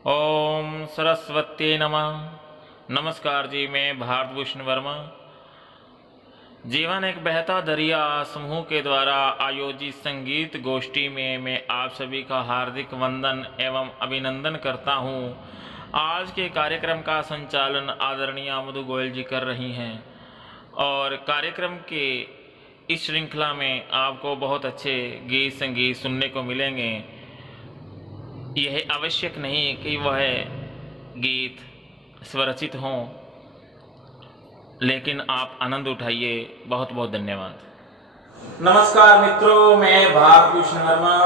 ओम सरस्वती नमः। नमस्कार जी, मैं भारतभूषण वर्मा। जीवन एक बहता दरिया समूह के द्वारा आयोजित संगीत गोष्ठी में मैं आप सभी का हार्दिक वंदन एवं अभिनंदन करता हूं। आज के कार्यक्रम का संचालन आदरणीय मधु गोयल जी कर रही हैं और कार्यक्रम के इस श्रृंखला में आपको बहुत अच्छे गीत संगीत सुनने को मिलेंगे। यह आवश्यक नहीं कि वह गीत स्वरचित हों, लेकिन आप आनंद उठाइए। बहुत बहुत धन्यवाद। नमस्कार मित्रों, मैं भारतभूषण वर्मा।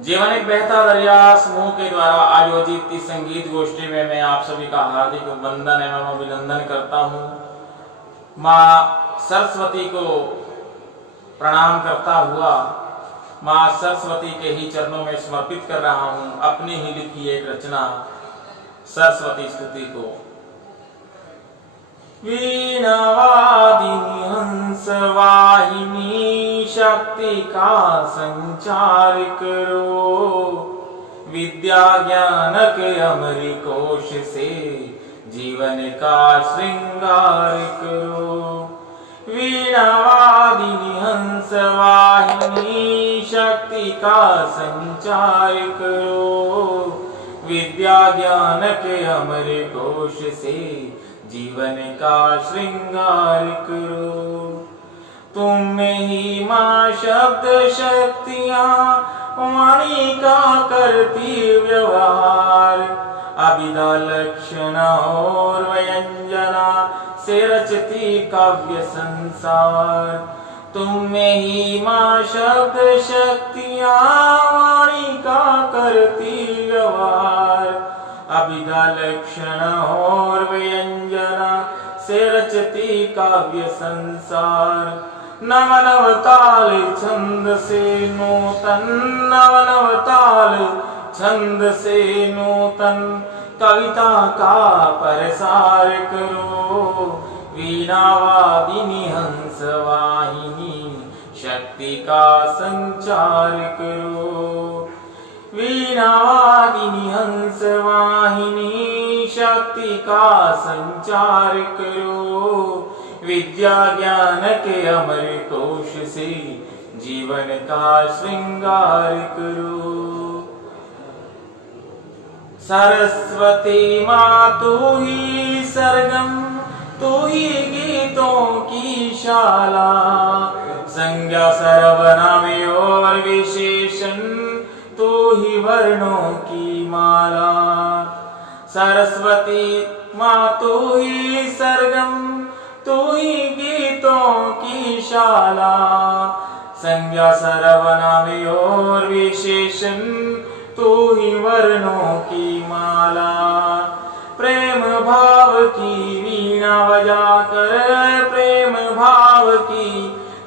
जीवन एक बहता दरिया समूह के द्वारा आयोजित इस संगीत गोष्ठी में मैं आप सभी का हार्दिक वंदन एवं अभिनंदन करता हूँ। माँ सरस्वती को प्रणाम करता हुआ माँ सरस्वती के ही चरणों में समर्पित कर रहा हूँ अपनी ही लिखी एक रचना सरस्वती स्तुति को। वीणावादिनी हंस वाहिनी शक्ति का संचार करो, विद्या ज्ञान के अमरी कोश से जीवन का श्रृंगार करो। वीणावादिनी हंस वाहिनी शक्ति का संचार करो, विद्या ज्ञान के अमर कोश से जीवन का श्रृंगार करो। तुम में ही माँ शब्द शक्तियाँ वाणी का करती व्यवहार, अभिधा लक्षण और व्यंजना से रचती काव्य संसार। तुम में ही माँ शब्द शक्तियाँ वाणी का करती व्यवहार, अभिधा लक्षण और व्यंजना से रचती काव्य संसार। नव नव ताल छंद से नूतन, नव नव ताल छंद से नूतन कविता का प्रसार करो। वीणावादिनी हंस वाहिनी शक्ति का संचार करो। वीणावादिनी हंस वाहिनी शक्ति का संचार करो, विद्या ज्ञान के अमर कोश से जीवन का श्रृंगार करो। सरस्वती माँ तू ही सरगम, तू ही गीतों की शाला, संज्ञा सर्वनाम और विशेषण तू ही वर्णों की माला। सरस्वती माँ तू ही सरगम, तू ही गीतों की शाला, संज्ञा सर्वनाम और विशेषण तू ही वर्णों की माला। प्रेम भाव की वीणा बजाकर, प्रेम भाव की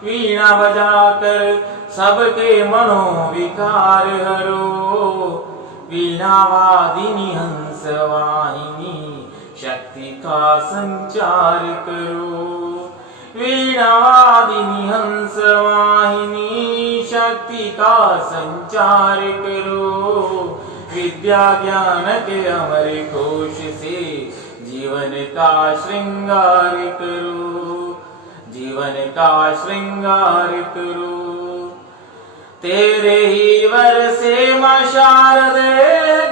वीणा बजाकर सबके मनोविकार हरो। वीणावादिनी हंस वाहिनी शक्ति का संचार करो। वीणावादिनी हंस वाहिनी शक्ति का संचार करो, विद्या ज्ञान के अमर कोश से जीवन का श्रृंगार करो, जीवन का श्रृंगार करो। तेरे ही वर से माँ शारदे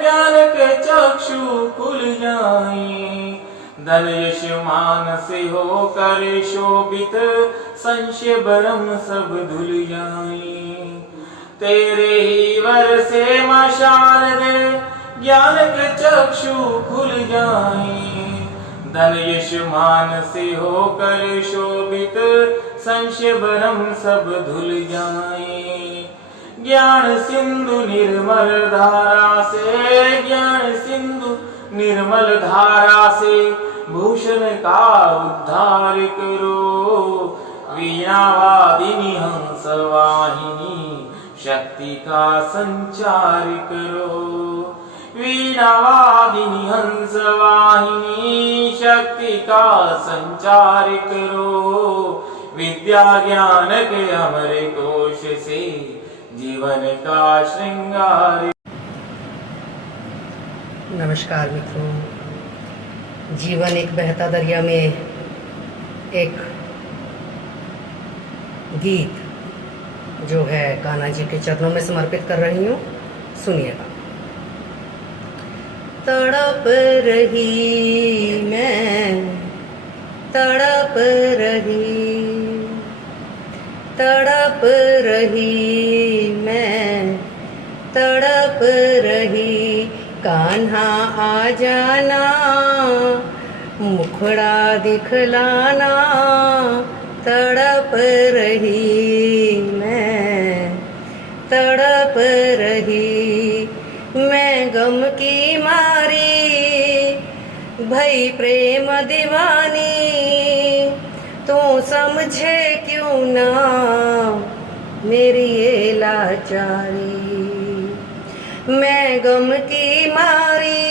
ज्ञान के चक्षु खुल जाएं, धन यश मान से होकर शोभित संशय भ्रम सब धुल जाएं। तेरे ही वर से माँ शारदे ज्ञान के चक्षु खुल जाएं, धन यश मान से होकर शोभित संशय भ्रम सब धुल जाएं। ज्ञान सिंधु निर्मल धारा से, ज्ञान सिंधु निर्मल धारा से भूषण का उद्धार करो। वीणावादिनी हंस वाहिनी शक्ति का संचार करो। वीणावादिनी हंस वाहिनी शक्ति का संचार करो, विद्या ज्ञान के अमर कोश से जीवन का श्रृंगार। नमस्कार मित्रों। जीवन एक बहता दरिया में एक गीत जो है कान्हा जी के चरणों में समर्पित कर रही हूँ, सुनिएगा। तड़प रही मैं, तड़प रही, तड़प रही मैं, तड़प रही, कान्हा आ जाना, मुखड़ा दिखलाना, तड़प रही मैं, तड़प रही मैं, गम की मारी भई प्रेम दीवानी, तू समझे क्यों ना मेरी ये लाचारी। मैं गम की मारी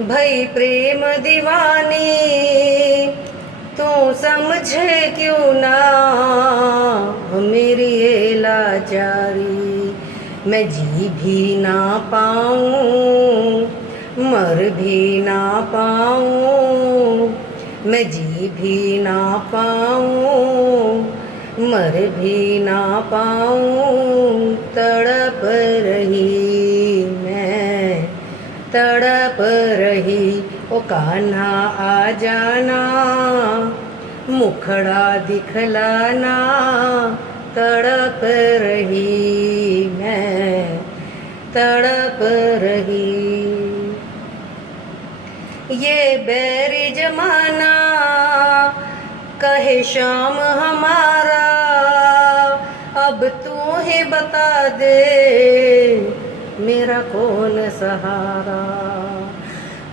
भई प्रेम दीवानी, तू समझे क्यों ना मेरी ये लाचारी। मैं जी भी ना पाऊँ, मर भी ना पाऊँ, मैं जी भी ना पाऊँ, मर भी ना पाऊँ, तड़प रही मैं, तड़प रही। ओ कान्हा आ जाना, मुखड़ा दिखलाना, तड़प रही मैं, तड़प रही। ये बैरी जमाना कहे शाम हमारा, अब तू ही बता दे मेरा कौन सहारा।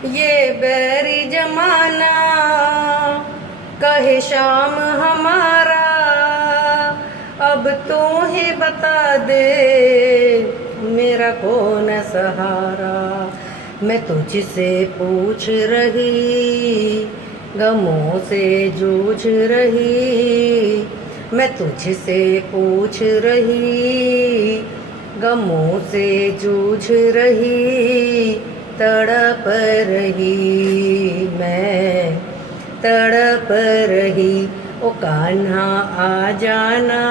ये बैरी जमाना कहे शाम हमारा, अब तू ही बता दे मेरा कौन सहारा। मैं तुझसे पूछ रही, गमों से जूझ रही, मैं तुझसे पूछ रही, गमों से जूझ रही, तड़प रही मैं, तड़प रही। ओ कान्हा आ जाना,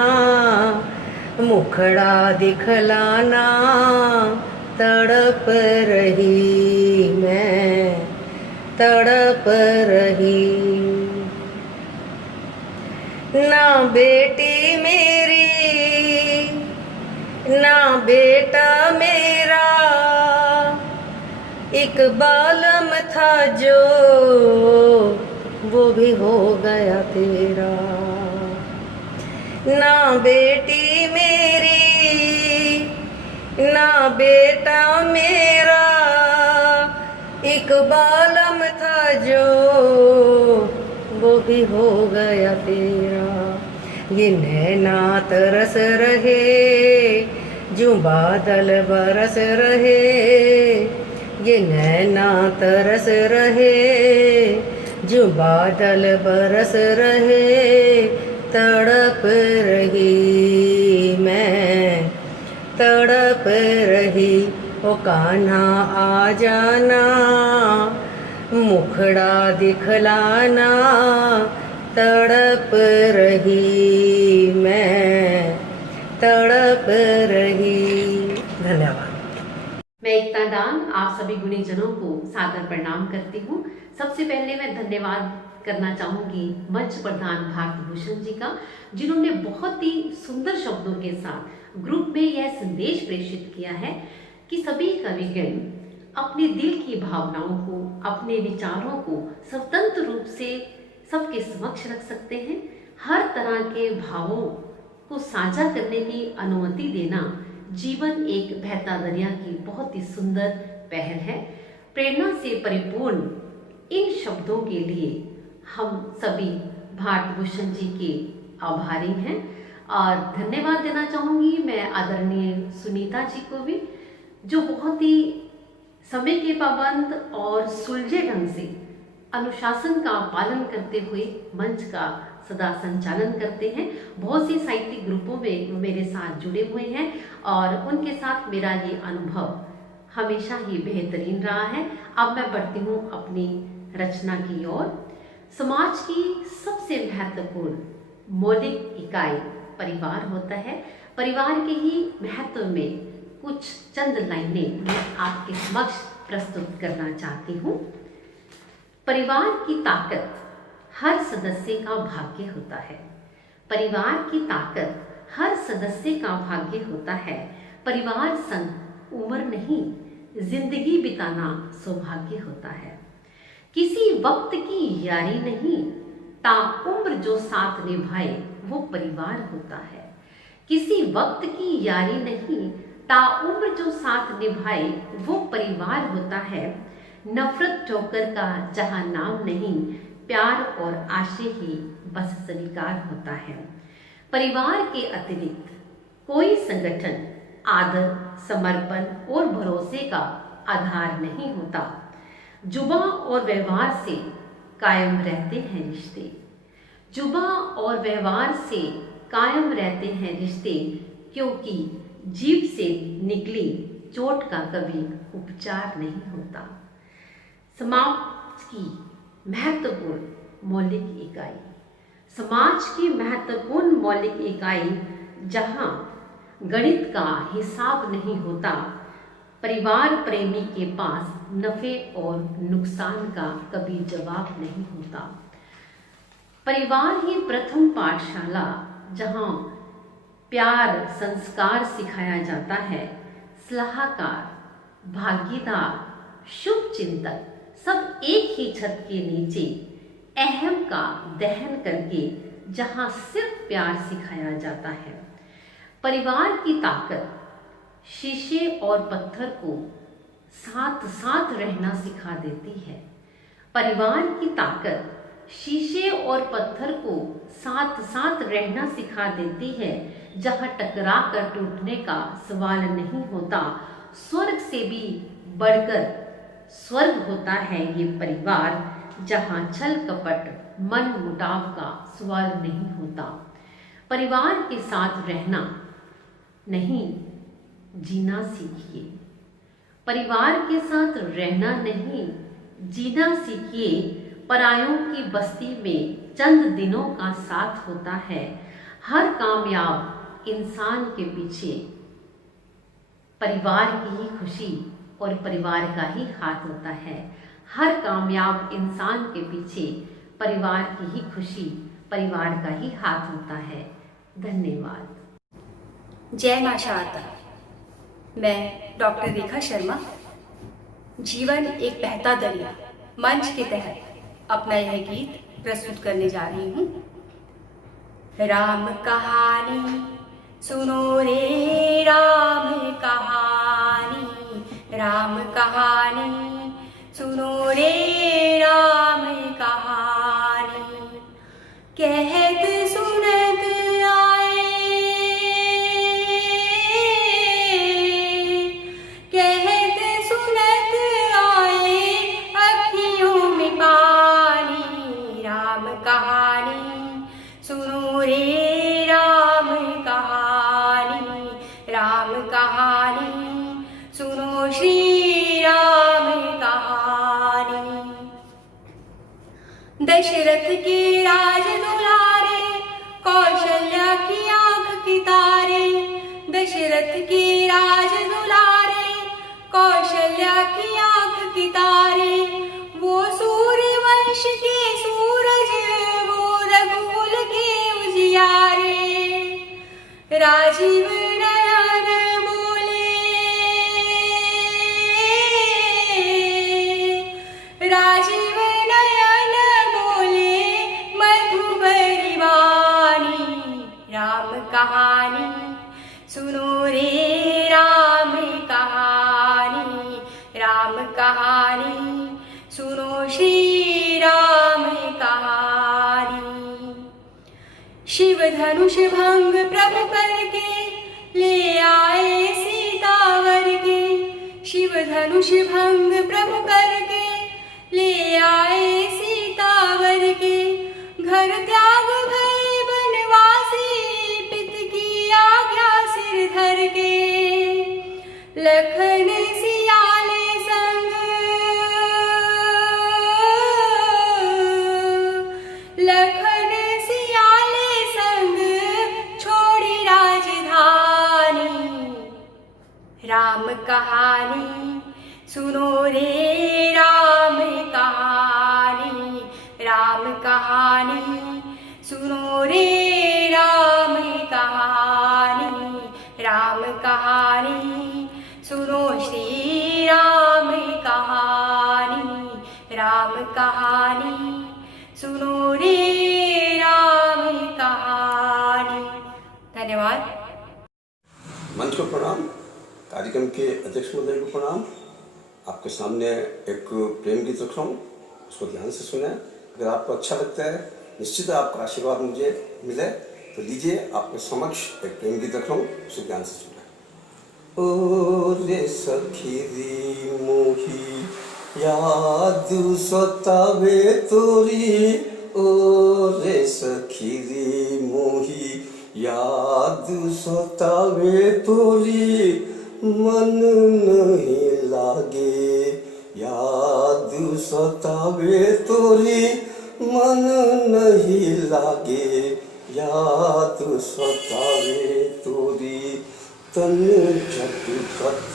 मुखड़ा दिखलाना, तड़प रही मैं, तड़प रही। ना बेटी मेरी, ना बेटा मेरा, एक बालम था जो वो भी हो गया तेरा। ना बेटी मेरी, ना बेटा मेरा, एक बालम था जो वो भी हो गया तेरा। ये नैना तरस रहे, जो बादल बरस रहे, ये नैना तरस रहे, जो बादल बरस रहे, तड़प रही मैं, तड़प रही। ओ कान्हा आ जाना, मुखड़ा दिखलाना, तड़प रही मैं, तड़प रही। धन्यवाद। मैं एकता दान आप सभी गुणीजनों को सादर प्रणाम करती हूँ। सबसे पहले मैं धन्यवाद करना चाहूंगी मंच प्रधान भारत भूषण जी का, जिन्होंने बहुत ही सुंदर शब्दों के साथ ग्रुप में यह संदेश प्रेषित किया है कि सभी कविगण अपने दिल की भावनाओं को, अपने विचारों को स्वतंत्र रूप से सबके समक्ष रख सकते हैं। हर तरह के भावों को साझा करने की अनुमति देना जीवन एक बहता दरिया की बहुत ही सुंदर पहल है। प्रेरणा से परिपूर्ण इन शब्दों के लिए हम सभी भारत भूषण जी के आभारी हैं और धन्यवाद देना चाहूंगी मैं आदरणीय सुनीता जी को भी, जो बहुत ही समय के पाबंद और सुलझे ढंग से अनुशासन का पालन करते हुए मंच का सदा संचालन करते हैं। बहुत से साहित्यिक ग्रुपों में मेरे साथ जुड़े हुए हैं और उनके साथ मेरा ये अनुभव हमेशा ही बेहतरीन रहा है। अब मैं बढ़ती हूँ अपनी रचना की ओर। समाज की सबसे महत्वपूर्ण मौलिक इकाई परिवार होता है। परिवार के ही महत्व में कुछ चंद लाइनें मैं आपके समक्ष प्रस्तुत करना चाहती हूँ। परिवार की ताकत हर सदस्य का भाग्य होता है। परिवार की ताकत हर सदस्य का भाग्य होता है। परिवार संग उम्र नहीं, जिंदगी बिताना सौभाग्य होता है। किसी वक्त की यारी नहीं, ता उम्र जो साथ निभाए वो परिवार होता है। किसी वक्त की यारी नहीं, ता उम्र जो साथ निभाए वो परिवार होता है। नफरत ठोकर का जहां नाम नहीं, प्यार और आशय ही बस स्वीकार होता है। परिवार के अतिरिक्त कोई संगठन आदर, समर्पण और भरोसे का आधार नहीं होता। जुबान और व्यवहार से कायम रहते हैं रिश्ते। जुबान और व्यवहार से कायम रहते हैं रिश्ते, क्योंकि जीभ से निकली चोट का कभी उपचार नहीं होता। समाज की महत्वपूर्ण मौलिक इकाई। समाज की महत्वपूर्ण मौलिक इकाई जहां गणित का हिसाब नहीं होता, परिवार प्रेमी के पास नफे और नुकसान का कभी जवाब नहीं होता। परिवार ही प्रथम पाठशाला जहां प्यार संस्कार सिखाया जाता है। सलाहकार, भागीदार, शुभ चिंतक सब एक ही छत के नीचे अहम का दहन करके जहां सिर्फ प्यार सिखाया जाता है। परिवार की ताकत शीशे और पत्थर को साथ साथ रहना सिखा देती है। परिवार की ताकत शीशे और पत्थर को साथ साथ रहना सिखा देती है। जहां टकरा कर टूटने का सवाल नहीं होता, स्वर्ग से भी बढ़कर स्वर्ग होता है ये परिवार। जहां छल कपट मन मुटाव का सवाल नहीं होता। परिवार के साथ रहना नहीं, जीना सीखिए। परिवार के साथ रहना नहीं, जीना सीखिए। परायों की बस्ती में चंद दिनों का साथ होता है। हर कामयाब इंसान के पीछे परिवार की ही खुशी और परिवार का ही हाथ होता है। हर कामयाब इंसान के पीछे परिवार की ही खुशी, परिवार का ही हाथ होता है। धन्यवाद। जय मां शारदा। मैं डॉक्टर रेखा शर्मा जीवन एक बहता दरिया मंच के तहत अपना यह गीत प्रस्तुत करने जा रही हूँ। राम कहानी सुनो रे राम कहानी, राम कहानी सुनो रे राम कहानी। कहत सुनत आए, कहत सुनत आए अखियों में पानी। राम कहानी सुनो रे राम कहानी, राम कहानी सुनो श्री राम कहानी। दशरथ के राज दुलारे, कौशल्या की आंख की तारे। दशरथ के राज दुलारे, कौशल्या की आंख की तारे। वो सूर्य वंश के सूरज, वो रघुकुल के उजियारे। राजीव नयन बोले, राजीव नयन बोले मधुबरी वाणी। राम कहानी सुनो रे राम कहानी, राम कहानी सुनो श्री राम कहानी। शिव धनुष भंग प्रभु करके ले आए सीतावर के। शिव धनुष भंग प्रभु करके ले आए सीतावर के। घर त्याग भय बनवासी, पित की आज्ञा सिर धर के। लखन सिया कहानी सुनो रे राम कहानी, राम कहानी सुनो रे राम कहानी, राम कहानी सुनो श्री राम कहानी, राम कहानी सुनो रे राम कहानी। धन्यवाद। मंच को प्रणाम, कार्यक्रम के अध्यक्ष महोदय को प्रणाम। आपके सामने एक प्रेम गीत रख रहा हूँ, उसको ध्यान से सुने। अगर आपको अच्छा लगता है, निश्चित आपका आशीर्वाद मुझे मिले, तो लीजिए आपके समक्ष एक प्रेम गीत रख रहा हूँ, उसे ध्यान से सुने। ओ रे सखी री मोही याद सतावे तोरी, ओ रे सखी री मोही याद सतावे तोरी, मन नहीं लागे याद सतावे तोरी, मन नहीं लागे याद सतावे तोरी, तन झटकत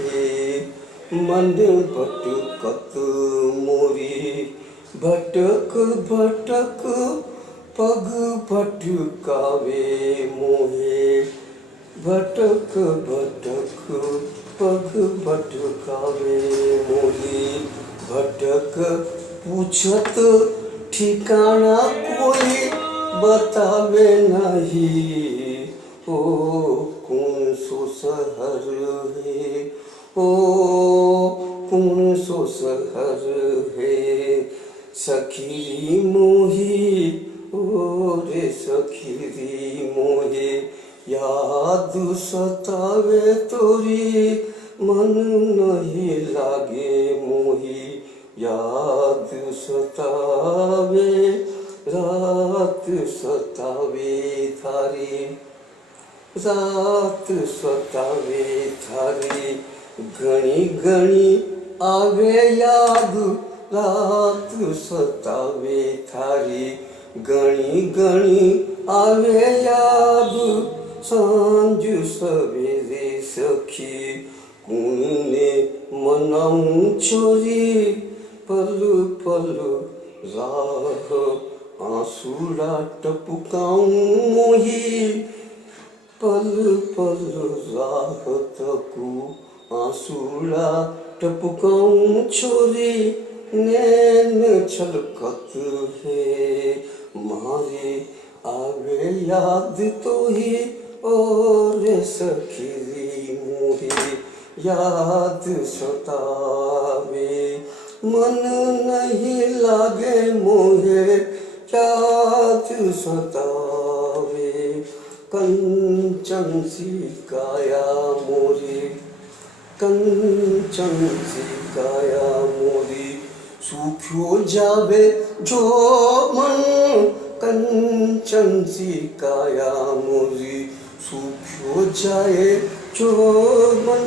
है मन भटकत मोरी, भटक भटक पग भटकावे मोहे, भटक भटक पग भटकावे मोहे, भटक पूछत ठिकाना कोई बतावे नहीं, ओ कौन सो शहर है, ओ कौन सो शहर है, सखी मोही ओ रे सखी मोहे याद सतावे तोरी, मन नहीं लागे मोही याद सतावे, रात सतावे थारी, रात सतावे थारी, घनी घनी आवे याद, रात सतावे थारी, घनी घनी आवे याद, सांझ सवेरे सखी कुने मनाऊं छोरी, पल पल राह आंसुड़ा टपकाऊं मोही, पल पल राह तकू आंसुड़ा टपकाऊं छोरी, नैन छलकत है मारे आवे याद तो ही, और सखी मोहे याद सतावे, मन नहीं लागे मोहे याद सतावे, कंचन सी काया मोरी, कंचन सी काया मोरी, सूख्यो जावे जो मन, कंचन सी काया मोरी, सूख्यो जाए जो मन,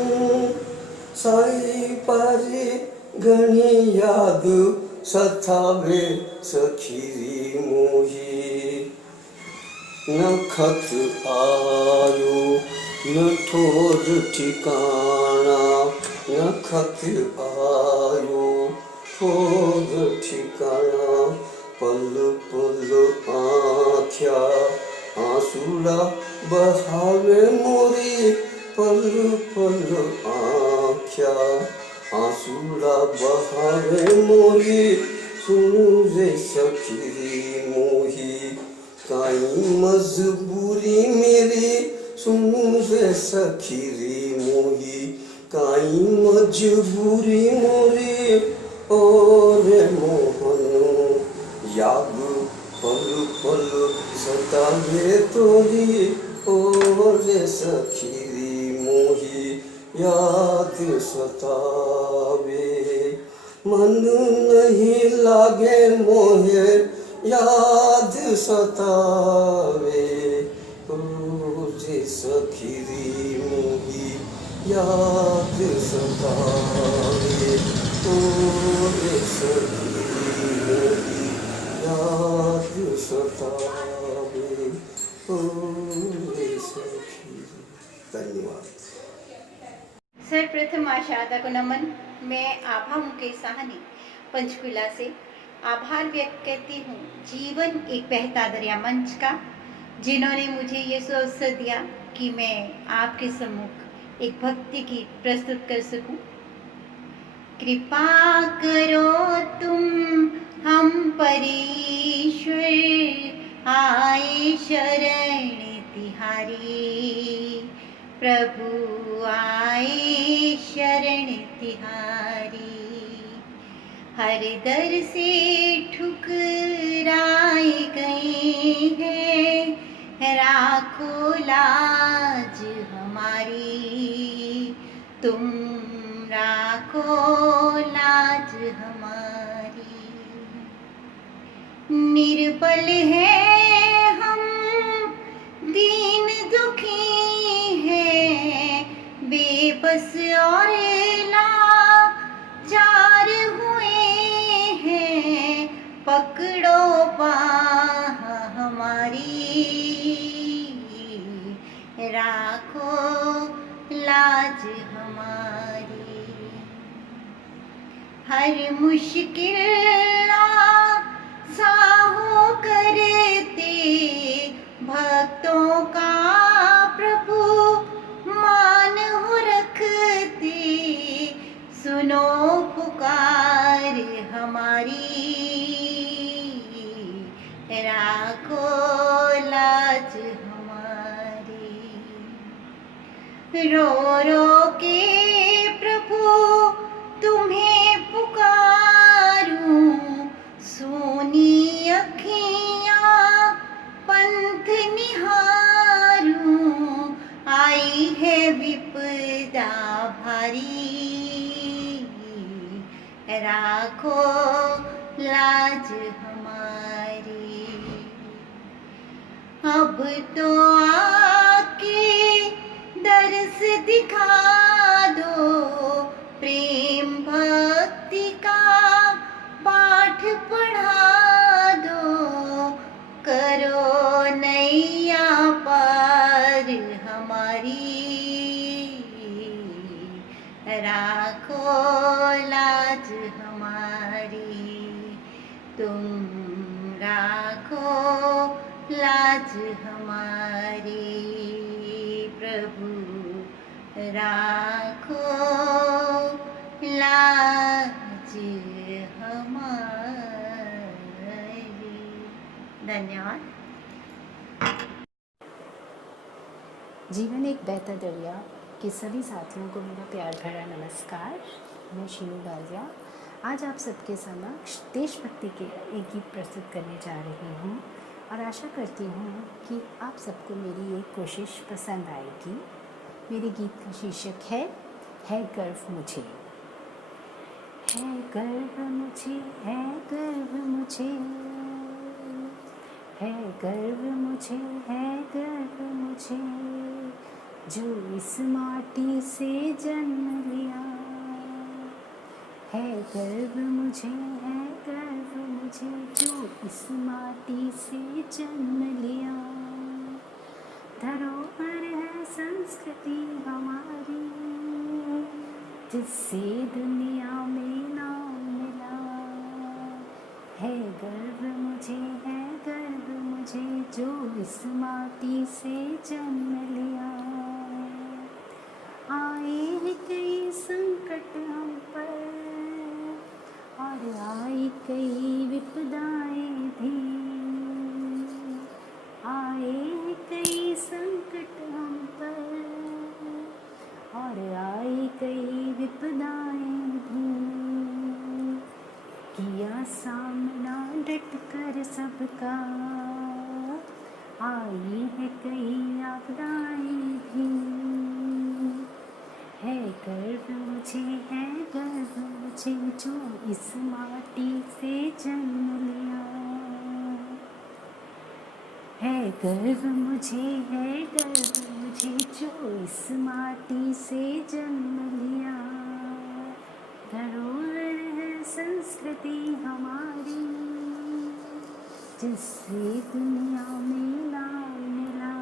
साई पारी घनी याद सतावे सखी मोही, न खत आयो न ठोर ठिकाना, न खत आयो ठोर ठिकाना, पल पल आँख्या आंसुड़ा बहावे मोरी, पल पल आँख्या आंसुड़ा बहावे मोरी, सुनु रे सखी मोही काई मजबूरी मेरी, सुनु रे सखी मोही काई मजबूरी मोरी, और मोहन याद पल पल सतावे तोरी, और सखी मोही याद सतावे, मन नहीं लागे मोहे याद सतावे, सखी मोही याद सतावे, सखी मोही याद सतावे, सखी। धन्यवाद। सर्वप्रथम माँ शारदा को नमन। मैं आभा मुकेश साहनी पंचकुला से आभार व्यक्त करती हूँ जीवन एक बहता दरिया मंच का, जिन्होंने मुझे ये अवसर दिया कि मैं आपके सम्मुख एक भक्ति गीत प्रस्तुत कर सकूं। कृपा करो तुम हम पर ईश्वर, आए शरण तिहारी, प्रभु आए शरण तिहारी। हर दर से ठुकराए गए हैं, राखो लाज हमारी, तुम राखो लाज हमारी। निर्बल है हम, दीन दुखी है, बेबस और लाचार हुए हैं, पकड़ो बाह हमारी, राखो लाज हमारी। हर मुश्किल साहो करते भक्तों का प्रभु मान हो रखते, सुनो पुकार हमारी, राखो लाज हमारी। रो रो के प्रभु तुम्हें पुकारूं, सोनी अखियां पंथ निहारूं, आई है विपदा भारी, राखो लाज हमारी। अब तो आके दर्श दिखा दो, प्रेम भक्ति का पाठ पढ़ा दो, करो नैया पार हमारी, राखो लाज हमारी, तुम राखो लाज हमारी, प्रभु राखो लाज हमारी। धन्यवाद। जीवन एक बहता दरिया के सभी साथियों को मेरा प्यार भरा नमस्कार। मैं शीनू गाजिया आज आप सबके समक्ष देशभक्ति के एक गीत प्रस्तुत करने जा रही हूँ और आशा करती हूँ कि आप सबको मेरी ये कोशिश पसंद आएगी। मेरे गीत का शीर्षक है गर्व मुझे। है गर्व मुझे, है गर्व मुझे, है गर्व मुझे, है गर्व मुझे, जो इस माटी से जन्म लिया। है गर्व मुझे, है गर्व मुझे, जो इस माटी से जन्म लिया। धरोहर है संस्कृति हमारी, जिससे दुनिया में नाम मिला। है गर्व मुझे, है गर्व मुझे, जो इस माटी से जन्म लिया। आए हैं कई संकट हम पर और आई कई विपदाएं भी। आए हैं कई संकट हम पर और आई कई विपदाएं भी। किया सामना डट कर सबका, आई है कई आपदाएं भी। है गर्व मुझे, है गर्व मुझे, जो इस माटी से जन्म लिया। है गर्व मुझे, है गर्व मुझे, जो इस माटी से जन्म लिया। धरोहर है संस्कृति हमारी, जिससे दुनिया में नाम मिला।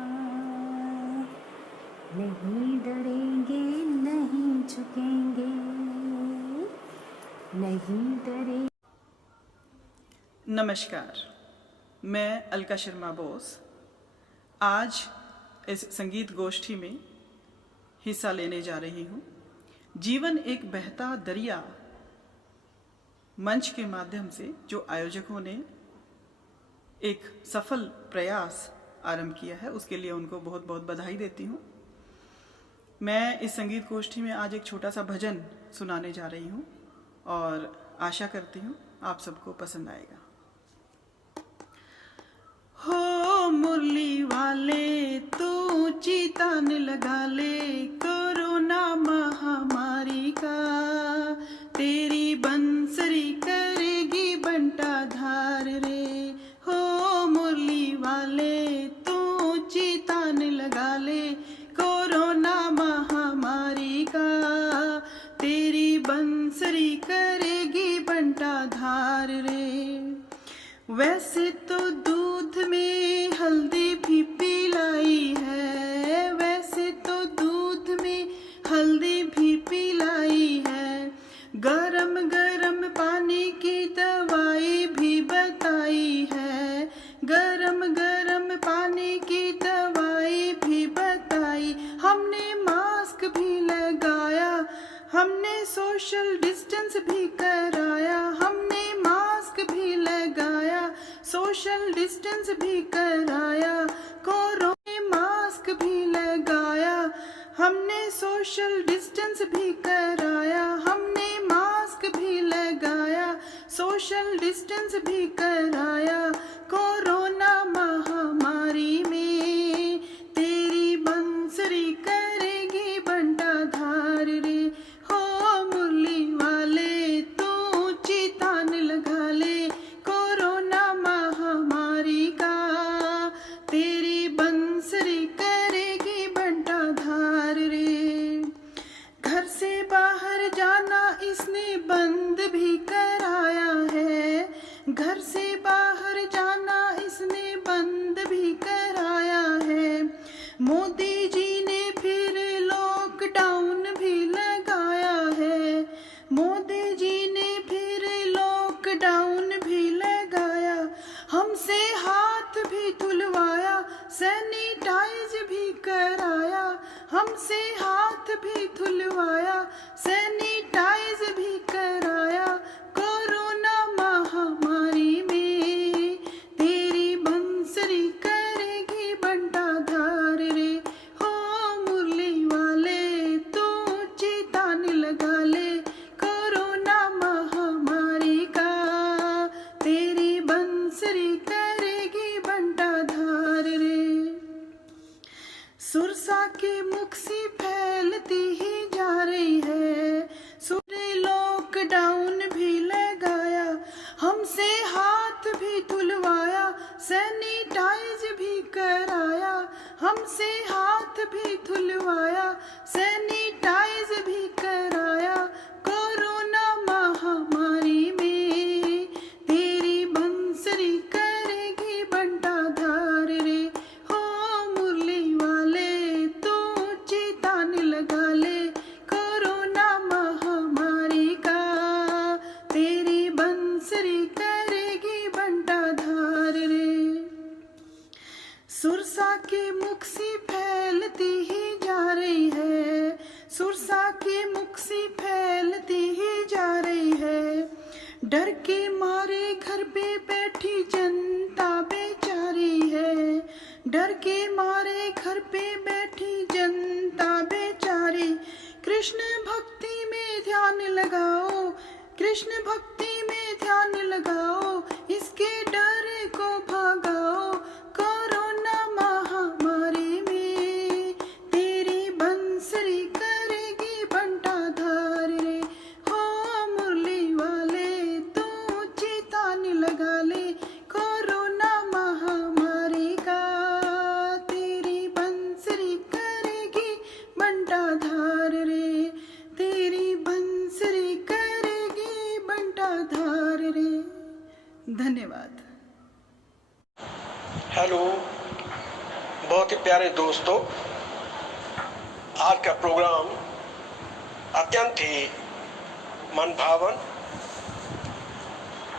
नहीं डरेंगे, नहीं झुकेंगे, नहीं डरे। नमस्कार, मैं अलका शर्मा बोस आज इस संगीत गोष्ठी में हिस्सा लेने जा रही हूँ। जीवन एक बहता दरिया मंच के माध्यम से जो आयोजकों ने एक सफल प्रयास आरंभ किया है, उसके लिए उनको बहुत बहुत बधाई देती हूँ। मैं इस संगीत गोष्ठी में आज एक छोटा सा भजन सुनाने जा रही हूँ और आशा करती हूँ आप सबको पसंद आएगा। हो मुरली वाले तू चितान लगा ले, कोरोना महामारी का तेरी बंसरी करेगी बंटा धार रे। हो मुरली वाले तू चितान लगा ले, कोरोना महामारी का तेरी बंसरी करेगी बंटा धार रे। वैसे तो दूध में हल्दी भी पिलाई है, वैसे तो दूध में हल्दी भी पिलाई है, गरम गरम पानी की दवाई भी बताई है, गरम गरम पानी की दवाई भी बताई। हमने मास्क भी लगाया, हमने सोशल डिस्टेंस भी कराया, हमने मास्क भी लगाया, सोशल डिस्टेंस भी कराया, कोरोना मास्क भी लगाया, हमने सोशल डिस्टेंस भी कराया, हमने मास्क भी लगाया, सोशल डिस्टेंस भी कराया। कोरोना महामारी में तेरी बंसरी करेगी बंटा धार रे। हो मुरली वाले तू चितान लगा ले, कोरोना महामारी का तेरी बंसरी करेगी बंटा धार रे। घर से बाहर जाना इसने बंद भी कराया है, घर से बाहर जाना इसने बंद भी कराया है। मोदी जी ने फिर लॉकडाउन भी लगाया है, मोदी जी ने फिर लॉकडाउन भी लगाया। हमसे हाथ भी धुलवाया, सैनिटाइज भी कराया, हमसे हाथ भी धुलवाया, सैनिटाइज भी कराया। कोरोना महामारी में तेरी बंसरी करेगी बंटा धार रे। हो मुरली वाले तू चितान लगा ले, कोरोना महामारी का तेरी बंसरी करेगी बंटा धार रे। सुरसा के मुख से फैलती ही जा रही है, सुने लॉकडाउन भी लगाया, हमसे हाथ भी धुलवाया, सैनिटाइज भी कराया, हमसे हाथ भी धुलवाया, सैनिटाइज भी कराया। कोरोना महामारी में तेरी बंसरी करेगी बंटा धार रे। हो मुरली वाले तू चितान लगा ले, कोरोना महामारी का तेरी बंसरी करेगी बंटा धार रे। सुरसा के मुख से फैलती ही जा रही है, सुरसा के मुख से फैलती ही जा रही है। डर के मारे घर पे बैठी जनता बेचारी है, डर के मारे घर पे बैठी जनता बेचारी। कृष्ण भक्ति में ध्यान लगाओ, कृष्ण भक्ति में ध्यान लगाओ, इसके डर को भगाओ। कोरोना महामारी में तेरी बंसरी करेगी बंटा धार रे। हो मुरली वाले तू चितान लगा ले, कोरोना महामारी का तेरी बंसरी करेगी बंटा धार रे, तेरी बंसरी करेगी बंटा धार रे। धन्यवाद। हेलो बहुत ही प्यारे दोस्तों, आज का प्रोग्राम अत्यंत ही मनभावन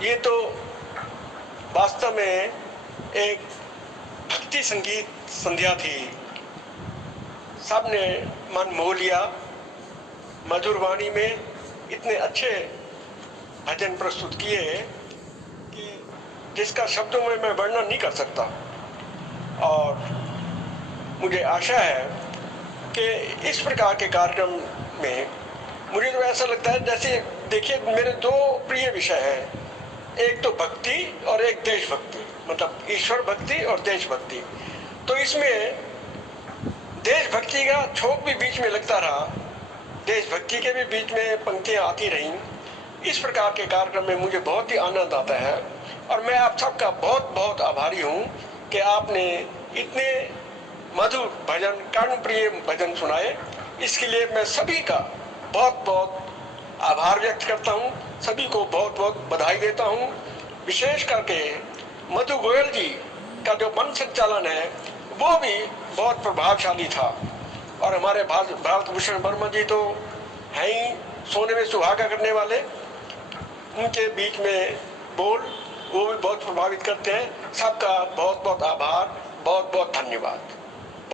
ये तो वास्तव में एक भक्ति संगीत संध्या थी। सबने मन मोह लिया। मधुर वाणी में इतने अच्छे भजन प्रस्तुत किए कि जिसका शब्दों में मैं वर्णन नहीं कर सकता। और मुझे आशा है कि इस प्रकार के कार्यक्रम में मुझे तो ऐसा लगता है जैसे, देखिए, मेरे दो प्रिय विषय हैं, एक तो भक्ति और एक देशभक्ति, मतलब ईश्वर भक्ति और देशभक्ति। तो इसमें देशभक्ति का छोक भी बीच में लगता रहा, देशभक्ति के भी बीच में पंक्तियाँ आती रहीं। इस प्रकार के कार्यक्रम में मुझे बहुत ही आनंद आता है और मैं आप सबका बहुत बहुत आभारी हूँ कि आपने इतने मधुर भजन, कर्णप्रिय भजन सुनाए। इसके लिए मैं सभी का बहुत बहुत आभार व्यक्त करता हूँ, सभी को बहुत बहुत बधाई देता हूँ। विशेष करके मधु गोयल जी का जो मंच संचालन है वो भी बहुत प्रभावशाली था। और हमारे भारत भूषण वर्मा जी तो हैं ही सोने में सुहागा करने वाले, उनके बीच में बोल वो भी बहुत प्रभावित करते हैं। सबका बहुत बहुत आभार, बहुत बहुत धन्यवाद।